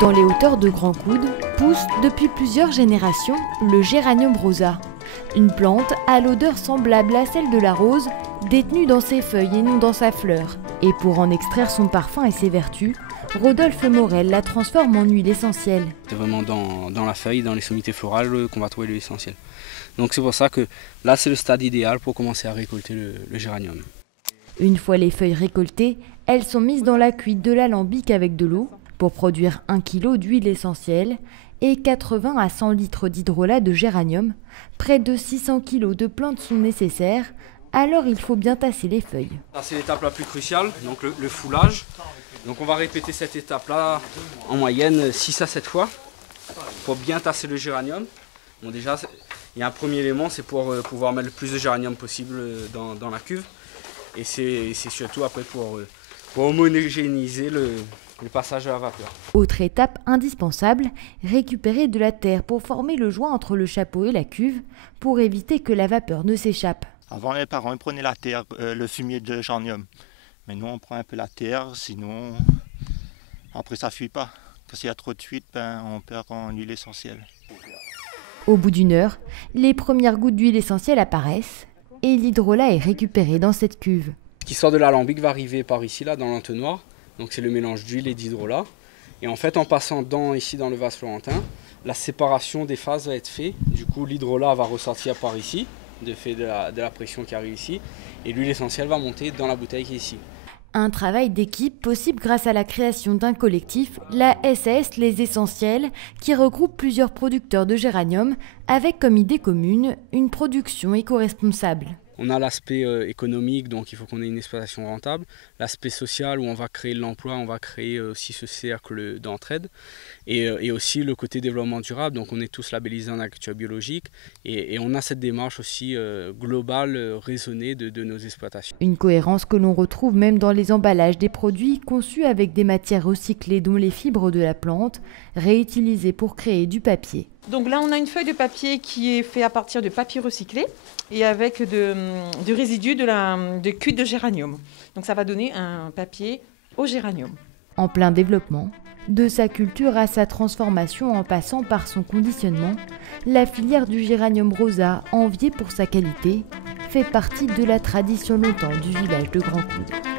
Dans les hauteurs de Grand Coude pousse depuis plusieurs générations le Géranium rosa, une plante à l'odeur semblable à celle de la rose, détenue dans ses feuilles et non dans sa fleur. Et pour en extraire son parfum et ses vertus, Rodolphe Morel la transforme en huile essentielle. C'est vraiment dans la feuille, dans les sommités florales qu'on va trouver l'huile essentielle. Donc c'est pour ça que là c'est le stade idéal pour commencer à récolter le géranium. Une fois les feuilles récoltées, elles sont mises dans la cuite de l'alambic avec de l'eau pour produire 1 kg d'huile essentielle et 80 à 100 litres d'hydrolat de géranium. Près de 600 kg de plantes sont nécessaires, alors il faut bien tasser les feuilles. C'est l'étape la plus cruciale, donc le foulage. Donc on va répéter cette étape-là en moyenne 6 à 7 fois pour bien tasser le géranium. Bon, déjà, il y a un premier élément, c'est pour pouvoir mettre le plus de géranium possible dans la cuve. Et c'est surtout après pour homogénéiser le passage de la vapeur. Autre étape indispensable, récupérer de la terre pour former le joint entre le chapeau et la cuve pour éviter que la vapeur ne s'échappe. Avant, les parents ils prenaient la terre, le fumier de géranium. Mais nous, on prend un peu la terre, sinon après ça ne fuit pas. Quand il y a trop de fuite, on perd en huile essentielle. Au bout d'une heure, les premières gouttes d'huile essentielle apparaissent et l'hydrolat est récupéré dans cette cuve. Ce qui sort de l'alambic va arriver par ici, là, dans l'entonnoir. Donc c'est le mélange d'huile et d'hydrolat. Et en fait, en passant ici dans le vase florentin, la séparation des phases va être faite. Du coup, l'hydrolat va ressortir par ici, de fait de la pression qui arrive ici. Et l'huile essentielle va monter dans la bouteille qui est ici. Un travail d'équipe possible grâce à la création d'un collectif, la SAS Les Essentiels, qui regroupe plusieurs producteurs de géranium avec comme idée commune une production éco-responsable. On a l'aspect économique, donc il faut qu'on ait une exploitation rentable. L'aspect social, où on va créer de l'emploi, on va créer aussi ce cercle d'entraide. Et aussi le côté développement durable, donc on est tous labellisés en agriculture biologique. Et on a cette démarche aussi globale, raisonnée de nos exploitations. Une cohérence que l'on retrouve même dans les emballages des produits conçus avec des matières recyclées, dont les fibres de la plante, réutilisées pour créer du papier. Donc là, on a une feuille de papier qui est faite à partir de papier recyclé et avec du résidu de cuite de géranium. Donc ça va donner un papier au géranium. En plein développement, de sa culture à sa transformation en passant par son conditionnement, la filière du géranium rosa, enviée pour sa qualité, fait partie de la tradition longtemps du village de Grand Coude.